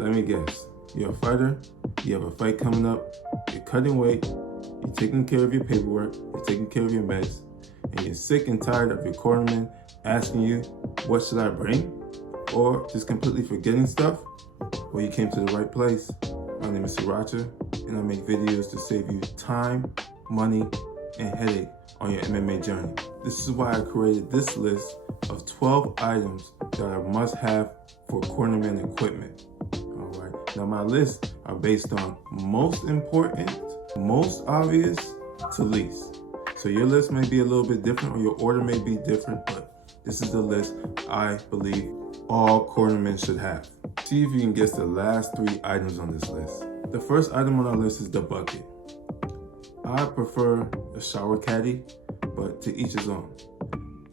Let me guess. You're a fighter, you have a fight coming up, you're cutting weight, you're taking care of your paperwork, you're taking care of your meds, and you're sick and tired of your cornerman asking you, what should I bring? Or just completely forgetting stuff? Well, you came to the right place. My name is Sriracha, and I make videos to save you time, money, and headache on your MMA journey. This is why I created this list of 12 items that are must-have for cornerman equipment. All right. Now my lists are based on most important, most obvious to least. So your list may be a little bit different, or your order may be different, but this is the list I believe all cornermen should have. See if you can guess the last 3 items on this list. The first item on our list is the bucket. I prefer a shower caddy, but to each his own.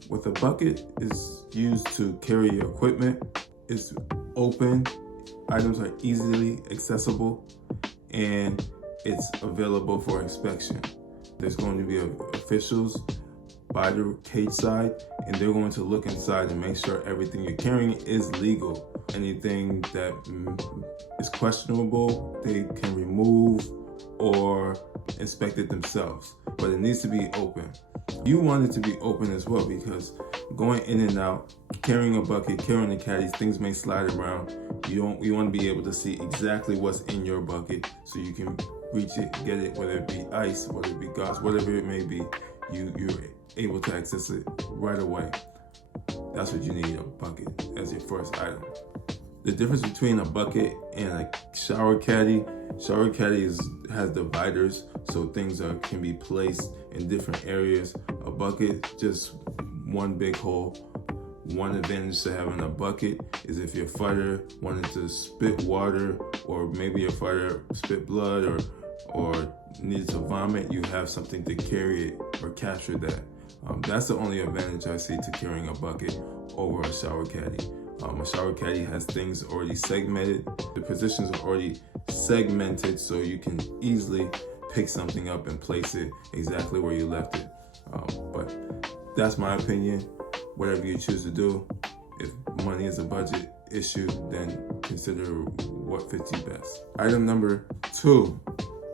What the bucket is used to carry your equipment, it's open, items are easily accessible, and it's available for inspection. There's going to be officials by the cage side, and they're going to look inside and make sure everything you're carrying is legal. Anything that is questionable, they can remove or inspect it themselves, but it needs to be open. You want it to be open as well, because going in and out, carrying a bucket, carrying the caddies, things may slide around. You want to be able to see exactly what's in your bucket so you can reach it, get it, whether it be ice, whether it be gauze, whatever it may be, you're able to access it right away. That's what you need, a bucket as your first item. The difference between a bucket and a shower caddy has dividers, so things can be placed in different areas. A bucket, just one big hole. One advantage to having a bucket is if your fighter wanted to spit water, or maybe your fighter spit blood or needed to vomit, you have something to carry it or capture that. That's the only advantage I see to carrying a bucket over a shower caddy. A shower caddy has things already segmented. The positions are already segmented, so you can easily pick something up and place it exactly where you left it. But that's my opinion. Whatever you choose to do, if money is a budget issue, then consider what fits you best. Item number 2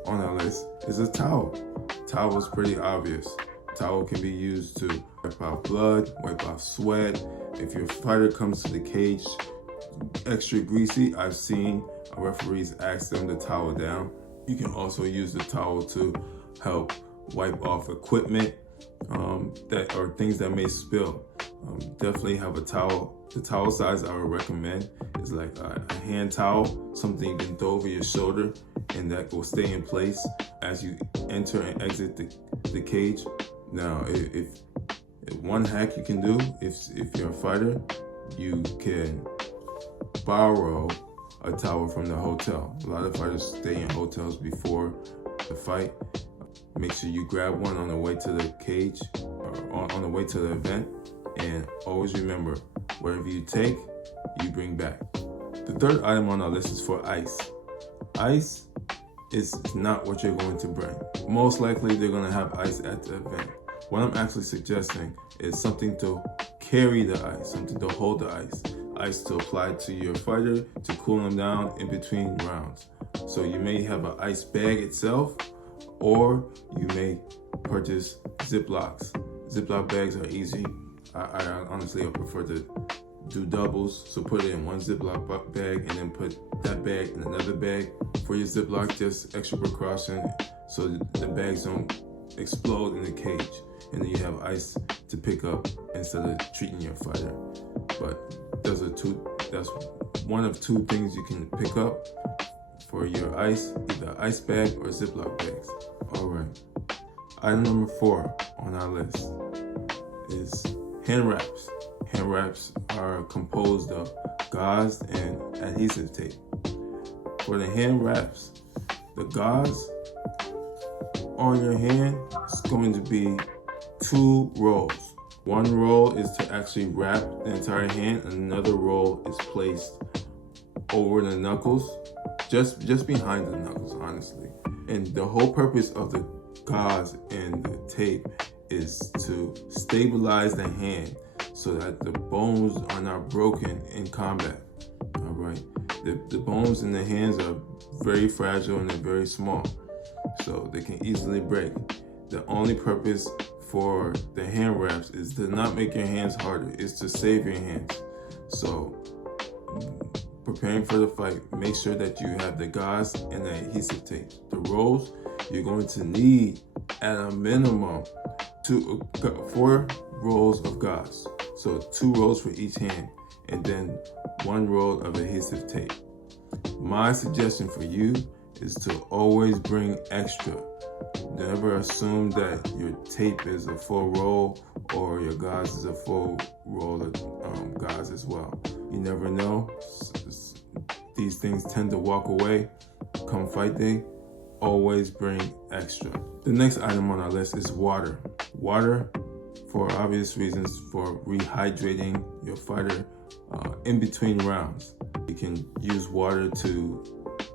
on our list is a towel. Towel is pretty obvious. Towel can be used to wipe off blood, wipe off sweat. If your fighter comes to the cage extra greasy, I've seen referees ask them to towel down. You can also use the towel to help wipe off equipment that or things that may spill. Definitely have a towel. The towel size I would recommend is like a hand towel, something you can throw over your shoulder, and that will stay in place as you enter and exit the cage. Now, if one hack you can do, if you're a fighter, you can borrow a towel from the hotel. A lot of fighters stay in hotels before the fight. Make sure you grab one on the way to the cage or on the way to the event. And always remember, whatever you take, you bring back. The third item on our list is for ice. Ice is not what you're going to bring. Most likely they're going to have ice at the event. What I'm actually suggesting is something to carry the ice, something to hold the ice. Ice to apply to your fighter to cool them down in between rounds. So you may have an ice bag itself, or you may purchase Ziplocs. Ziploc bags are easy. I honestly prefer to do doubles, so put it in one Ziploc bag and then put that bag in another bag for your Ziploc, just extra precaution so the bags don't explode in the cage, and then you have ice to pick up instead of treating your fighter. But that's one of 2 things you can pick up for your ice, either ice bag or Ziploc bags. All right. Item number 4 on our list is hand wraps. Hand wraps are composed of gauze and adhesive tape. For the hand wraps, the gauze on your hand is going to be 2 rolls. One roll is to actually wrap the entire hand, and another roll is placed over the knuckles, just behind the knuckles, honestly. And the whole purpose of the gauze and the tape is to stabilize the hand so that the bones are not broken in combat. All right. The bones in the hands are very fragile and they're very small, so they can easily break. The only purpose for the hand wraps is to not make your hands harder, it's to save your hands. So preparing for the fight, make sure that you have the gauze and the adhesive tape. The rolls, you're going to need at a minimum 4 rolls of gauze. So 2 rolls for each hand, and then 1 roll of adhesive tape. My suggestion for you is to always bring extra. Never assume that your tape is a full roll or your gauze is a full roll of gauze as well. You never know. These things tend to walk away come fight day. Always bring extra. The next item on our list is water. Water, for obvious reasons, for rehydrating your fighter in between rounds. You can use water to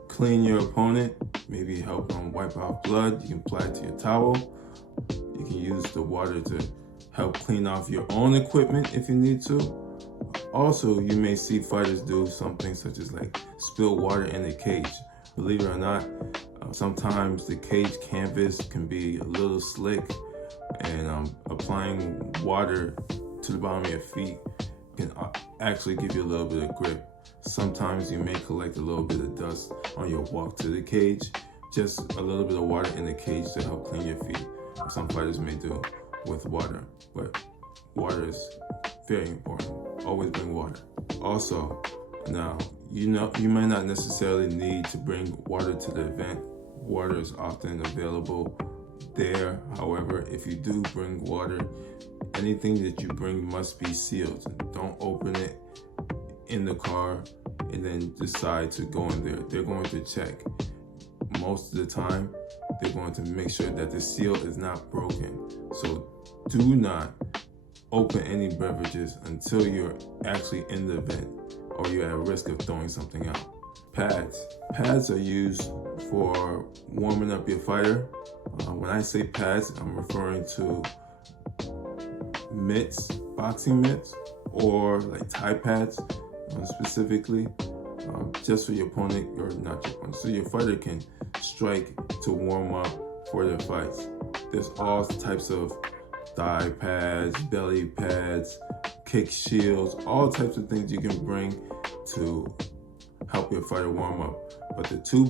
clean your opponent, maybe help them wipe out blood. You can apply it to your towel. You can use the water to help clean off your own equipment if you need to. Also, you may see fighters do something such as like spill water in the cage. Believe it or not, sometimes the cage canvas can be a little slick, and applying water to the bottom of your feet can actually give you a little bit of grip. Sometimes you may collect a little bit of dust on your walk to the cage. Just a little bit of water in the cage to help clean your feet. Some fighters may do with water, but water is very important. Always bring water. Also, now, you might not necessarily need to bring water to the event. Water is often available there. However, if you do bring water, anything that you bring must be sealed. Don't open it in the car and then decide to go in there. They're going to check. Most of the time, they're going to make sure that the seal is not broken. So do not open any beverages until you're actually in the event or you're at risk of throwing something out. Pads. Pads are used for warming up your fighter. When I say pads, I'm referring to mitts, boxing mitts, or like Thai pads specifically, just for your opponent, or not your opponent, so your fighter can strike to warm up for their fights. There's all types of thigh pads, belly pads, kick shields, all types of things you can bring to help your fighter warm up. But the two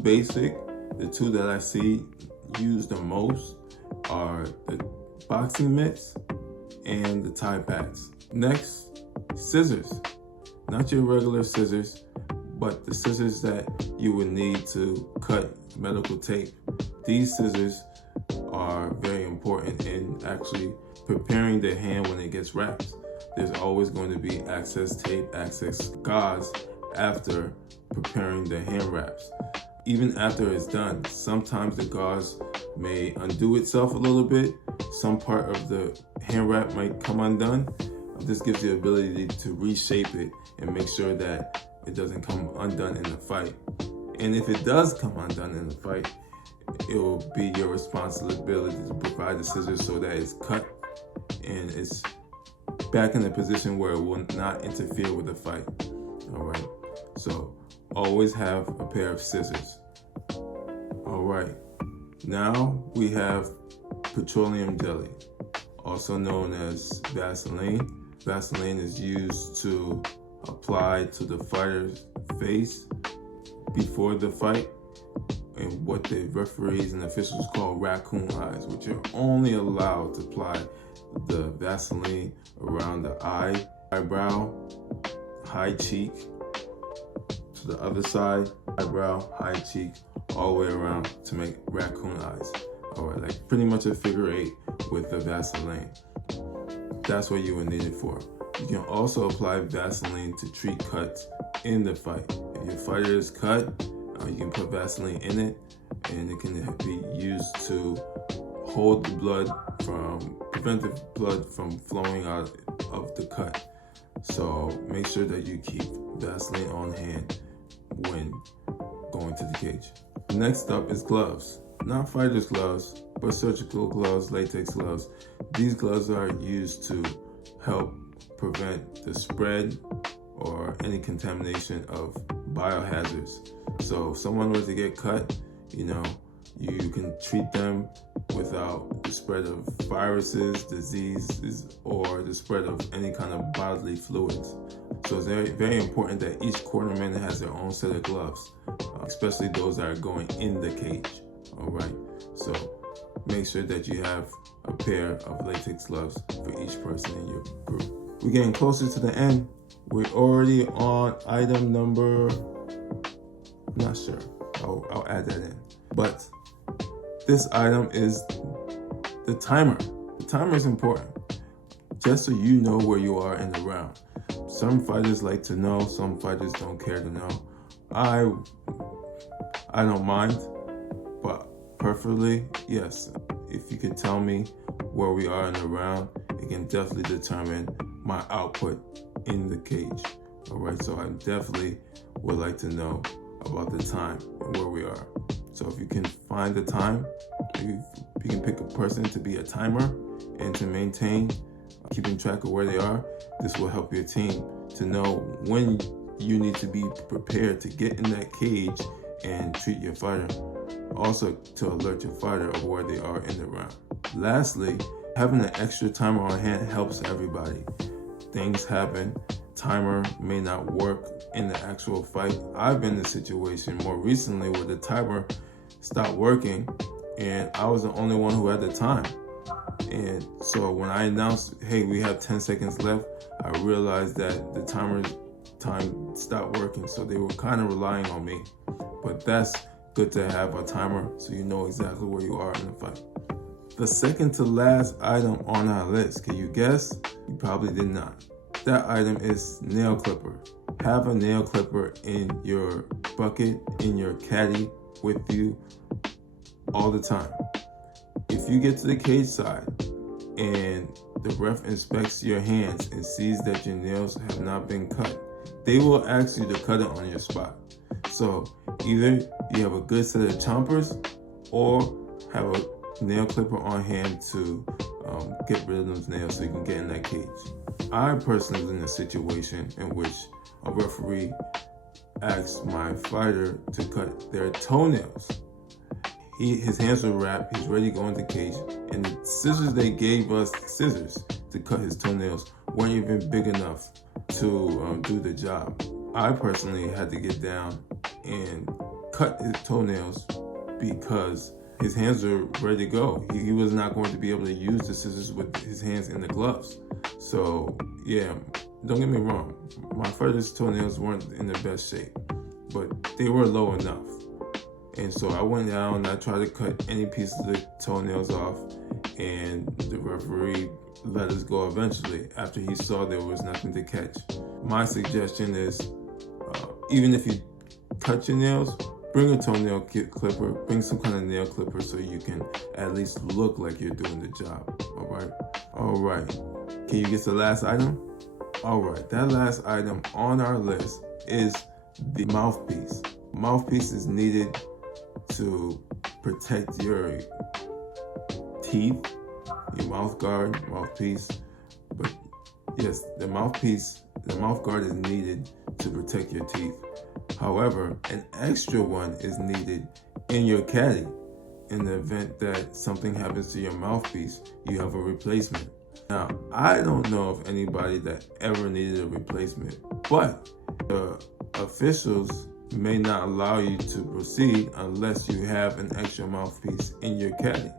that I see used the most are the boxing mitts and the Thai pads. Next, scissors. Not your regular scissors, but the scissors that you would need to cut medical tape. These scissors are very important in actually preparing the hand when it gets wrapped. There's always going to be excess tape, excess gauze after preparing the hand wraps. Even after it's done, sometimes the gauze may undo itself a little bit. Some part of the hand wrap might come undone. This gives you the ability to reshape it and make sure that it doesn't come undone in the fight. And if it does come undone in the fight, it will be your responsibility to provide the scissors so that it's cut and it's back in a position where it will not interfere with the fight. All right, so always have a pair of scissors. All right, now we have petroleum jelly, also known as Vaseline. Vaseline is used to apply to the fighter's face before the fight, and what the referees and officials call raccoon eyes, which are only allowed to apply the Vaseline around the eye, eyebrow, high cheek, to the other side, eyebrow, high cheek, all the way around to make raccoon eyes. All right, like pretty much a figure 8 with the Vaseline. That's what you would need it for. You can also apply Vaseline to treat cuts in the fight. If your fighter is cut, you can put Vaseline in it, and it can be used to hold the blood prevent the blood from flowing out of the cut. So make sure that you keep Vaseline on hand when going to the cage. Next up is gloves. Not fighter's gloves, but surgical gloves, latex gloves. These gloves are used to help prevent the spread or any contamination of biohazards. So if someone were to get cut, you can treat them without the spread of viruses, diseases, or the spread of any kind of bodily fluids. So it's very, very important that each cornerman has their own set of gloves, especially those that are going in the cage. All right. So make sure that you have a pair of latex gloves for each person in your group. We're getting closer to the end. We're already on item number, I'm not sure. I'll add that in. But this item is the timer. The timer is important, just so you know where you are in the round. Some fighters like to know, some fighters don't care to know. I don't mind, but preferably, yes. If you could tell me where we are in the round, it can definitely determine my output in the cage. All right, so I definitely would like to know about the time and where we are. So if you can find the time, if you can pick a person to be a timer and to maintain keeping track of where they are, this will help your team to know when you need to be prepared to get in that cage and treat your fighter. Also to alert your fighter of where they are in the round. Lastly, having an extra timer on hand helps everybody. Things happen. Timer may not work in the actual fight. I've been in a situation more recently where the timer stopped working and I was the only one who had the time. And so when I announced, hey, we have 10 seconds left, I realized that the timer time stopped working. So they were kind of relying on me. But that's good to have a timer so you know exactly where you are in the fight. The second to last item on our list, can you guess? You probably did not. That item is nail clipper. Have a nail clipper in your bucket, in your caddy with you all the time. If you get to the cage side and the ref inspects your hands and sees that your nails have not been cut, they will ask you to cut it on your spot. So either you have a good set of chompers or have a nail clipper on hand to get rid of those nails so you can get in that cage. I personally was in a situation in which a referee asked my fighter to cut their toenails. His hands were wrapped, he's ready to go into the cage, and the scissors they gave us, scissors to cut his toenails, weren't even big enough to do the job. I personally had to get down and cut his toenails because his hands were ready to go. He was not going to be able to use the scissors with his hands in the gloves. So yeah, don't get me wrong, my fighter's toenails weren't in the best shape, but they were low enough. And so I went down and I tried to cut any piece of the toenails off, and the referee let us go eventually after he saw there was nothing to catch. My suggestion is, even if you cut your nails, bring a toenail clipper, bring some kind of nail clipper so you can at least look like you're doing the job. All right. Can you get the last item? All right, that last item on our list is the mouthpiece. Mouthpiece is needed to protect your teeth, your mouth guard, mouthpiece. But yes, the mouth guard is needed to protect your teeth. However, an extra one is needed in your caddy. In the event that something happens to your mouthpiece, you have a replacement. Now, I don't know of anybody that ever needed a replacement, but the officials may not allow you to proceed unless you have an extra mouthpiece in your caddy.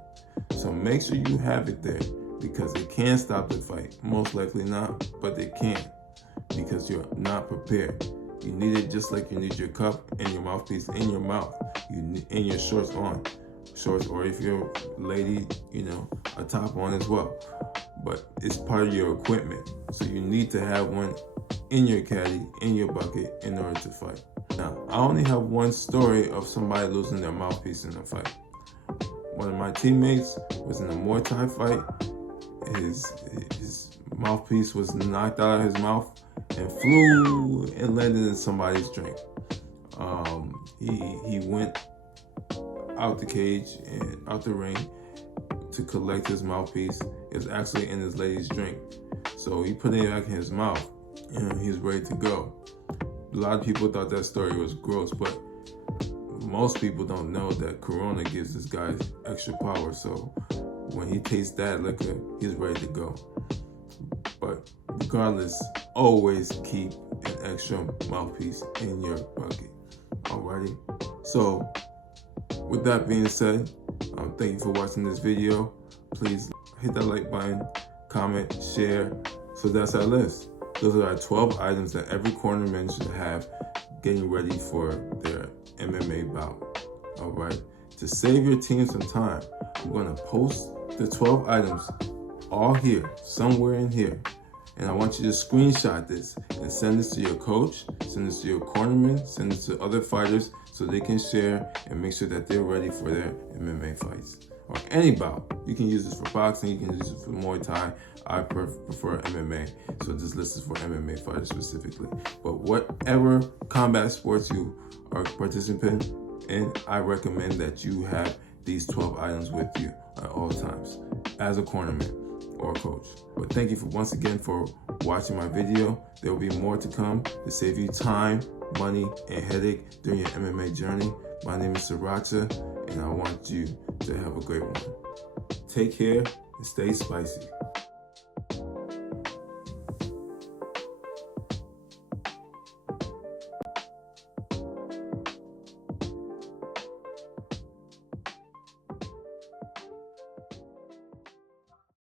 So make sure you have it there, because it can stop the fight. Most likely not, but it can, because you're not prepared. You need it just like you need your cup and your mouthpiece in your mouth, and your shorts on. Shorts, or if you're a lady, a top on as well. But it's part of your equipment. So you need to have one in your caddy, in your bucket, in order to fight. Now, I only have one story of somebody losing their mouthpiece in a fight. One of my teammates was in a Muay Thai fight. His mouthpiece was knocked out of his mouth and flew and landed in somebody's drink. He went out the cage and out the ring to collect his mouthpiece. It was actually in his lady's drink. So he put it back in his mouth and he was ready to go. A lot of people thought that story was gross, but most people don't know that Corona gives this guy extra power. So when he tastes that liquor, he's ready to go. But regardless, always keep an extra mouthpiece in your bucket. Alrighty. So with that being said, thank you for watching this video. Please hit that like button, comment, share. So that's our list. Those are our 12 items that every cornerman should have getting ready for their MMA bout. All right. To save your team some time, I'm going to post the 12 items all here, somewhere in here. And I want you to screenshot this and send this to your coach, send this to your cornerman, send this to other fighters so they can share and make sure that they're ready for their MMA fights. Or any bout. You can use this for boxing, you can use it for Muay Thai. I prefer MMA, so this list is for MMA fighters specifically. But whatever combat sports you are participating in, I recommend that you have these 12 items with you at all times as a cornerman or coach. But thank you once again for watching my video. There will be more to come to save you time, money, and headache during your MMA journey. My name is Sriracha, and I want you to have a great one. Take care and stay spicy.